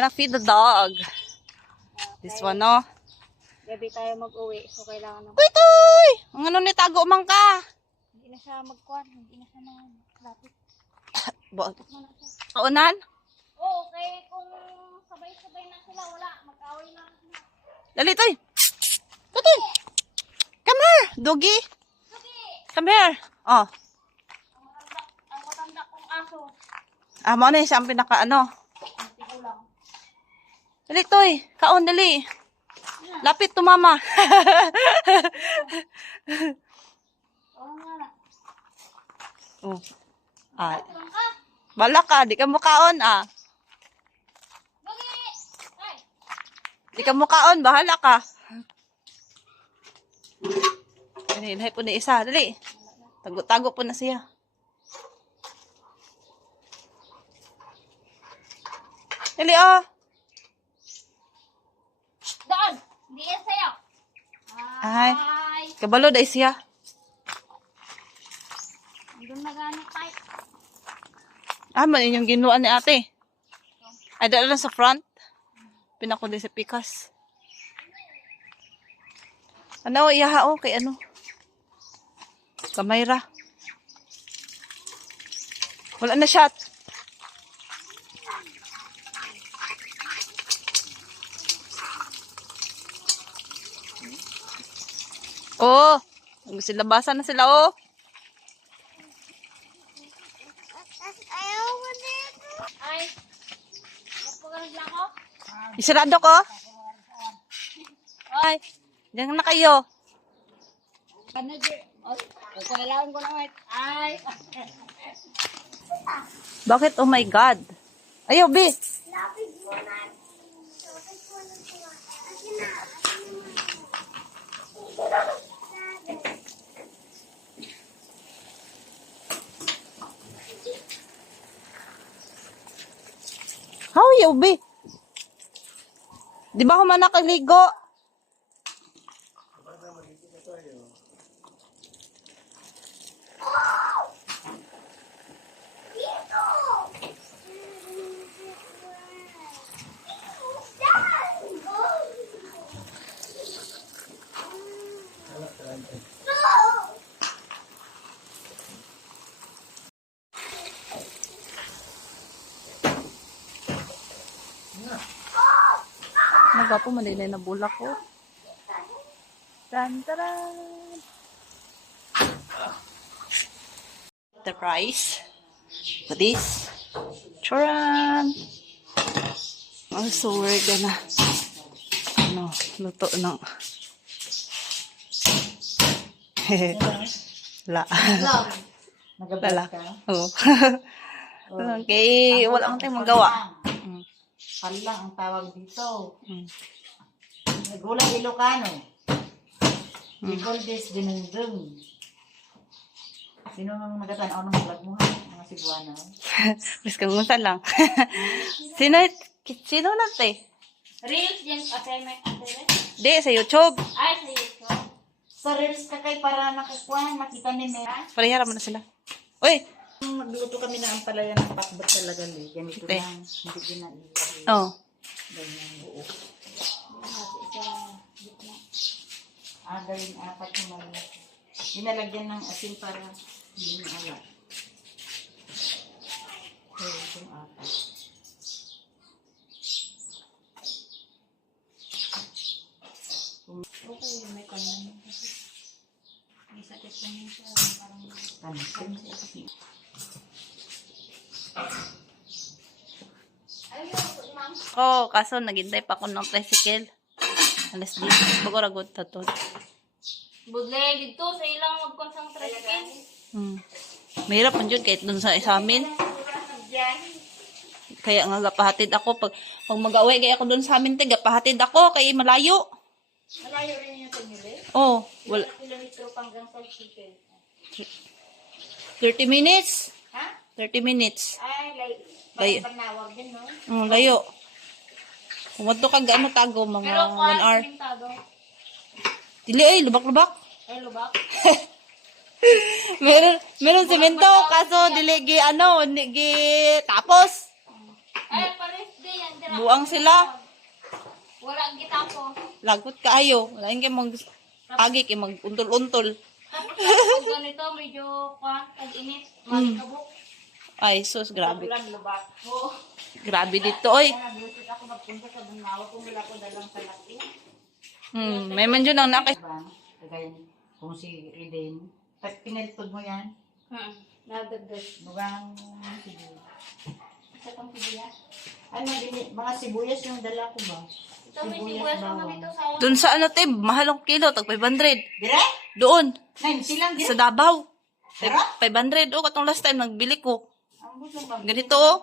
Gonna feed the dog. This one, no? Gabi tayo mag-uwi, so kailangan ng... Uy, toy! Ang ano ni tago man ka? Hindi na siya magkuhan, hindi na siya malapit. Kaunan? Oo, okay. Kung sabay-sabay na sila, wala. Mag-away na sila. Dali, toy! Toy! Come here, doggy! Come here! Oh. Ang matanda kong aso. Mo na siya ang pinaka ano. Tigulang. Dali, toy! Kaon, dali! Lapit to mama. Oo nga na. Oh. Ah. Tulong ka. Bala ka, di ka mukaon ah. Bagi! Ay! Di ka mukaon, bahala ka. Hinahay po na isa, dali. Tago-tago po na siya. Dali oh. Doon! Hindi yan sa'yo. Ay. Kabalo dahil siya. Doon na gano'n tayo. Man inyong ginuan ni ate. Ay, dala lang sa front. Pinakundi sa pikas. Ano, iyaha o, kay ano? Kamayra. Wala na shot. Oh, labasan na sila oh. Ay! Ba't ka naglako? Isarado ko. Ay, diyan na kayo. Ano dyan? Kailangan ko lang. Ay! Bakit? Oh my God. Ayaw, B. Lapit mo na. How ayaw, B? Di ba ako man nakaligo? Nagapo man din na bulak ko. Tan-taran! The rice. For this. Charan! I'm so weird na. Ano, luto ng... La. Lala. Oo. Okay, wala akong tayong magawa. Palang ang tawag dito. Gulang Ilocano. Bicol-based dinundung. Sino nang nagatanaw ng vlog mo? Mga Cebuano. Mas kagunta lang. Sino natin? Reels dyan. Assignment. Di, sa YouTube. Ay, sa YouTube. Sa reels ka kay para makakuha, makita ni Mera. Parehara mo na sila. Uy! Magluto kami na ang palaya ng pakbat talaga. Ganito Ite. lang. Hindi ginaiwa. Oh. Ganyan buo. Gawin apat yung malaki. Dinalagyan ng asin para hindi maalat. So, yung apat. Okay, may kanan. May sakit lang yun siya. Parang... Pansin siya. Oh, kaso naghintay pa ako ng tricycle. Alas 10. Bago ragot ta to. Budle, dito sa ilang mag-concentrate. Mahirap man yun kahit dun sa amin. Kaya nga gapahatid ako. Pag mag-away kaya ako dun sa amin, gapahatid ako kaya malayo. Malayo rin yung tagili? Oh, wala. Kilometro hanggang sa chicken. 30 minutes. Ha? 30 minutes. Ay, Layo. panawag din, no? Layo. Kumadto ka gaano tago, mga Pero 1 hour. simentado. Dili ay, lubak-lubak. Ay, lubak. meron semento, kaso dili gi ano, gi tapos. Ay, pares din yan. Buang sila. Wala ang kita ko. Lagot kaayo. Wala yung mag agi kay mag untol-untol. Tapos pag ganito, medyo tag-init. Malikabok. Ay, sus, grabe. Ulan, lubat. Oo. Grabe dito, oy. Kaya nabisit ako magpunta sa Bangawa kung wala ko dalang salaki. May man dyan ang nakis. Diba? Kagaya ni kung si Eden. Pag pinalitod mo yan, Nadagdag. bugang sibuyas. Sa pang sibuyas. Ay, mga sibuyas yung dala ko ba? Ito may sibuyas naman dito sa Doon sa ano, Tib, mahalong kilo, tag 500. Dire? Doon, Nine, silang dire? sa Davao. Tara? 500. O, katong last time, nagbili ko. Ambot lang ba? Ganito, oh.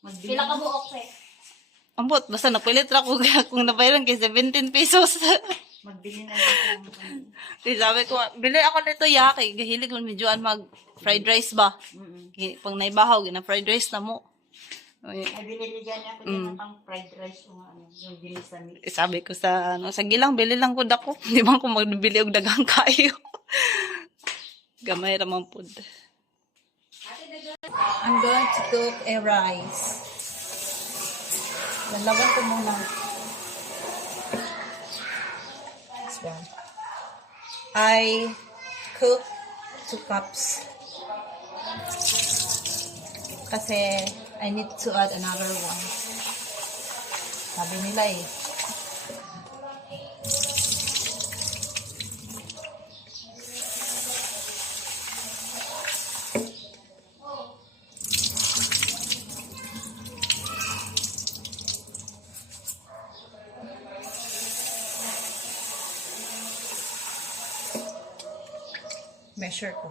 Magbili. Pila ka buok, eh. Ambot, basta napilit ra ko kung nabayaran kay 17 pesos. Magbili na lang ako ng Kaya sabi ko, bili ako nito ya, kay gahilig mo medyoan mag fried rice ba? Pang naibahaw, gina fried rice na mo. Ay, Ay, binili dyan ako dyan ng pang fried rice o ano, yung ginisami. sabi ko sa, ano, sa gilang, bili lang ko dako. Di ba ko magbili og dagang kayo. Gamay ramang food. I'm going to cook a rice. Lalaban ko muna. This one. I cook 2 cups. Kasi I need to add another one. Sabi nila eh. Measure ko.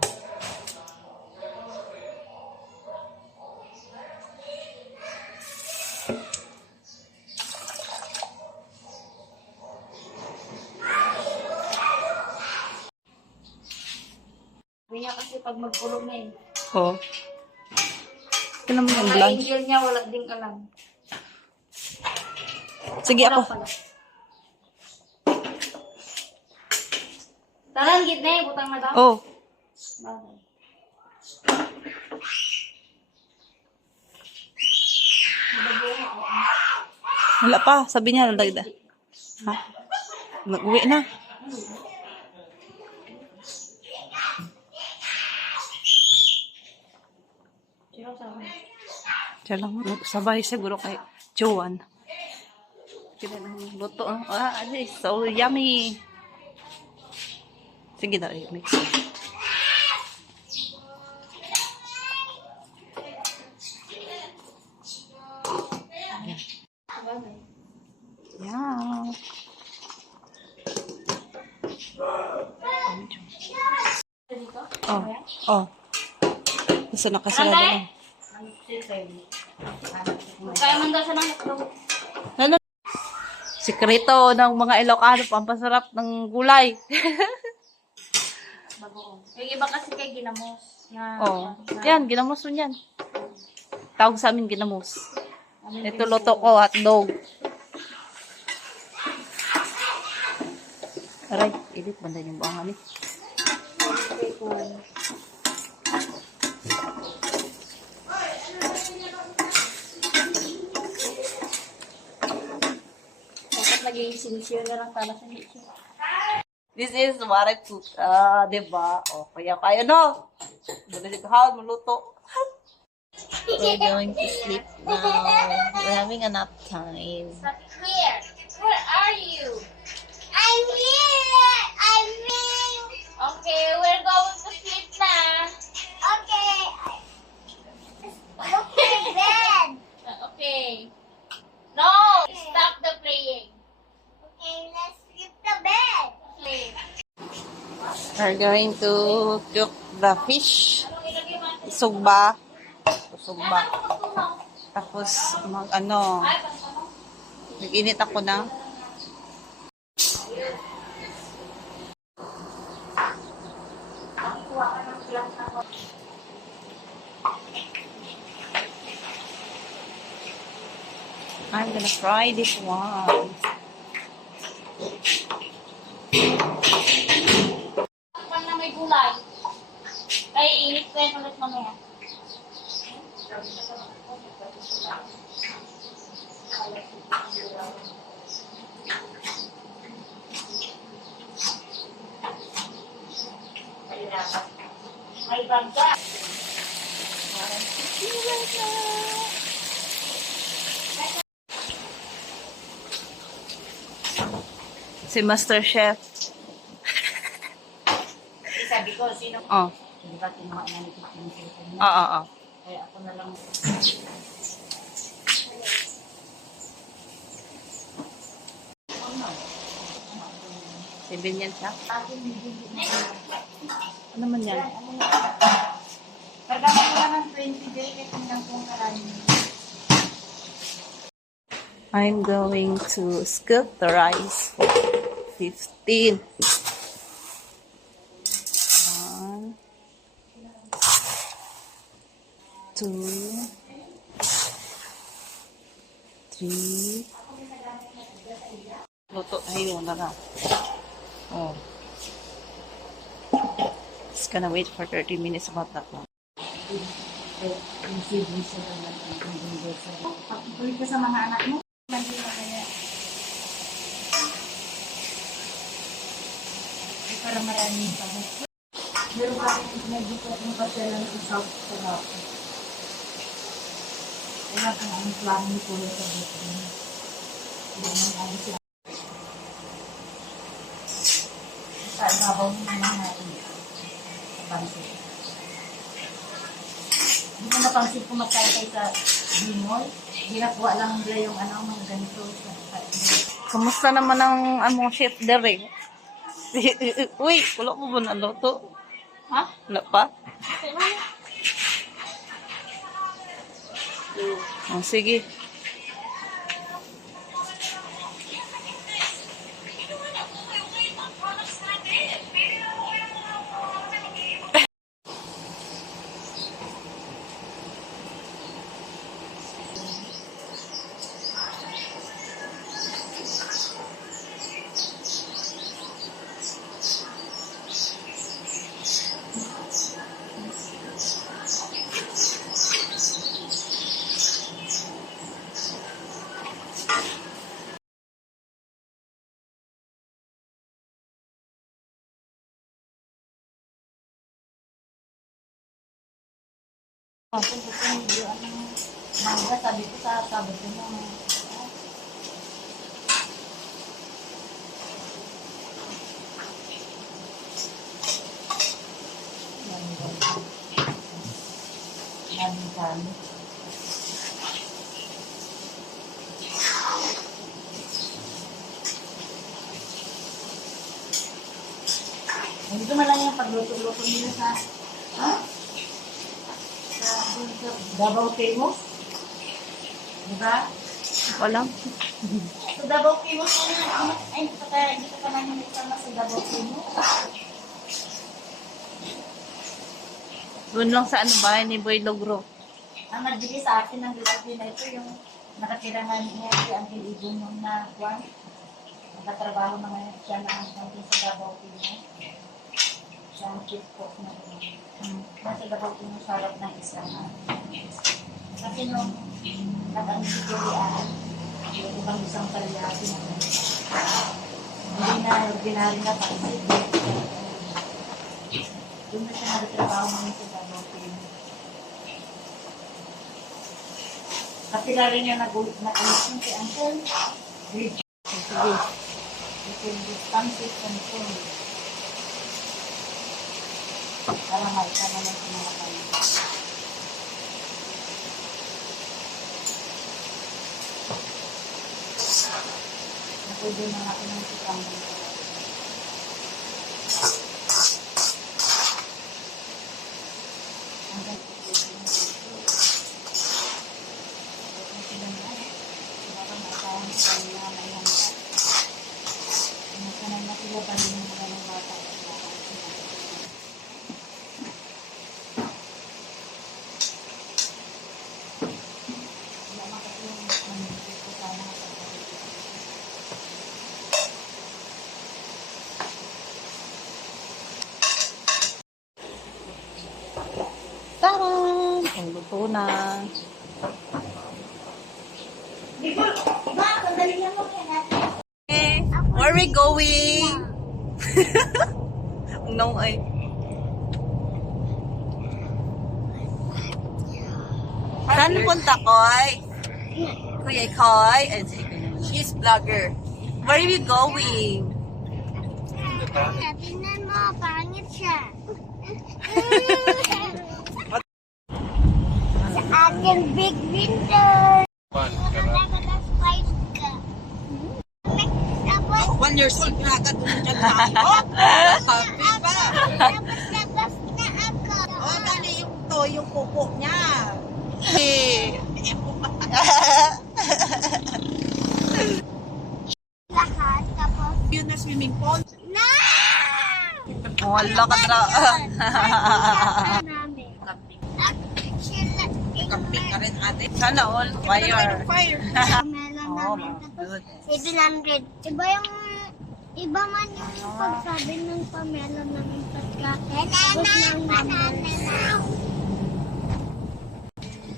Kaya kasi pag magkulong na, eh. Oh. Kailan mo yung Mga blanch? angel niya, wala ding alam. Sige Wala ako. pala. Taran, git na eh. Butang na daw. Oh. Bagay. Wala pa. Sabi niya, nalagda. Ha? Nag-uwi na. Sino sabi? Siya lang. Sabay siguro kay Joan. Kaya lang luto. This is so yummy. Sige na, mix. Bagay. Yeah. Dito? Oh. Oh. Gusto na kasi na lang. Kaya man daw siya ng hotdog. Ano? Sikreto ng mga Ilocano, pampasarap ng gulay. Bagoong. Yung iba kasi kay ginamos. Na, Oh. na- Yan, ginamos mo yan. Tawag sa amin ginamos. Ito luto ko, hotdog. Aray, edit banda yung buangan eh. Dapat naging sinisyo na lang pala sa nicho. This is what I cook. Diba? O, kaya kayo, no? Dali-dali maluto. We're going to sleep now. We're having a nap time. Where? Where are you? I'm here. I'm here. Okay, we're going to sleep na. Okay. Okay, then. Okay. No! Stop the playing. Okay, let's skip the bed. Play. We're going to cook the fish. Anong ilagay mo? Sugba. Sugba. Tapos, ano, Ay, pasok. nag-init ako na. Kuha ka ng glass ako. I'm gonna fry this one. Pag na may gulay. Ay, init ko yan ulit mamaya. bangka. Si Master Chef. Sabi ko, sino? Oh. Di ba kinuha na nito yung cellphone niya? Oo. Kaya ako na lang. Civilian siya. Ano man yan? Karga mo na ng 20 day, kaya tingnan kong karami. I'm going to scoop the rice for 15. 1, 2, 3. Luto tayo na lang. Oh. Just gonna wait for 30 minutes about that one. Pagkulit ka sa mga anak mo, mandi na kaya. Ay, para maraming pa. Meron ba akong medyo po ng pasyalan sa South Korea? Kaya kung ang plano ko sa dito. Hindi naman ang siya. Sa ibabaw mo naman natin. Sa pansit. Hindi ko napansin kung magkakay sa Bimol. Ginagawa lang nila yung mga ganito. Kamusta naman ang chef der eh? Uy, wala mo ba na luto? Ha? Wala pa? Oh, sige. Kung gusto niyo ang mangga, sabi ko sa Sabado mo. Maraming kami. Dito man lang yung pagluto-luto nila sa Davao Famous. Diba? Wala. Sa Davao Famous na ay, hindi ka pa namin nagsama sa Davao Famous. Doon lang sa bahay ni Boy Logro. Ang nagbigay sa akin ng recipe na ito, yung nakatira nga niya si Uncle Ibon nung na Juan. Nakatrabaho na ngayon siya na nandun sa Davao Famous. Siya ang chief cook na rin. Nasa Davao Famous sarap ng isa na. Kasi nung nag-ano si Julian, yung ibang isang palyasi na hindi na ordinary na pansit. Doon na siya nagtrabaho ngayon sa Davao Famous. Kapila rin niya nag-ulit na kamisyon si Uncle. Sige. Ito yung pansit control. Para malta na lang sa mga kayo. Napwede na natin ng sikang dito. Hanggang pwede na dito. Kung sila na, sila pa matahan sa mga may handa. Nasanay na sila pa rin yung mga ng bata. Wala makasya yung manipit ko sana sa pagkakas. Taran! Ang luto na. Ma, sandali lang mo kaya natin. Where we going? No, ay. Saan punta, Koy? Kuya Koy? She's vlogger. Where are you going? Tingnan mo, pangit siya. Sa ating big window. Nakaka-spice ka. Tapos, 1 year old na agad dyan na ako. Happy pa. tapos labas na ako. Oh, dali yung to, yung kuko niya. Eh. Lahat, tapos, Yun na swimming pool. na! Wala ka na. Namin. At sila, Camping ka rin ate. Sana all fire. Meron Oh, namin. Tapos, good. 700. Iba man yung pagsabi ng pamela namin pagka. Tapos ng number.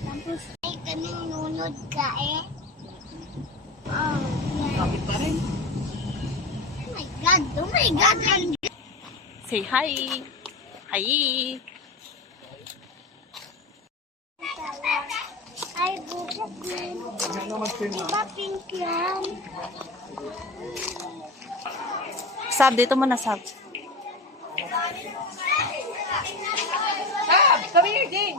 Tapos, ay kaming nunod ka eh. Oh, yeah. Kapit pa rin. Oh my God. Oh my God. Say hi. Hi. Ay, bukas yun. Diba pink yan? Sab, dito mo na sab. Sab, come here, Jane.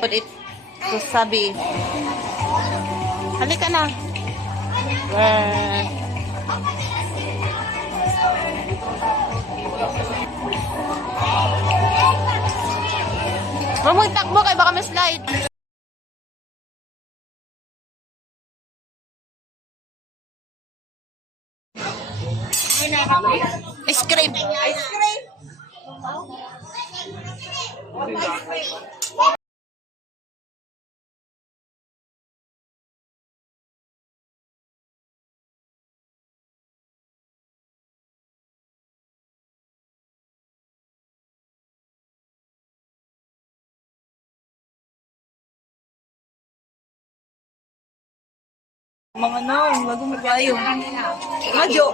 Put it to sabi. Halika na. Huwag mong takbo kay baka ma-slide. Ice cream. Ice cream. Mga nang, bago magkayo. Madyo.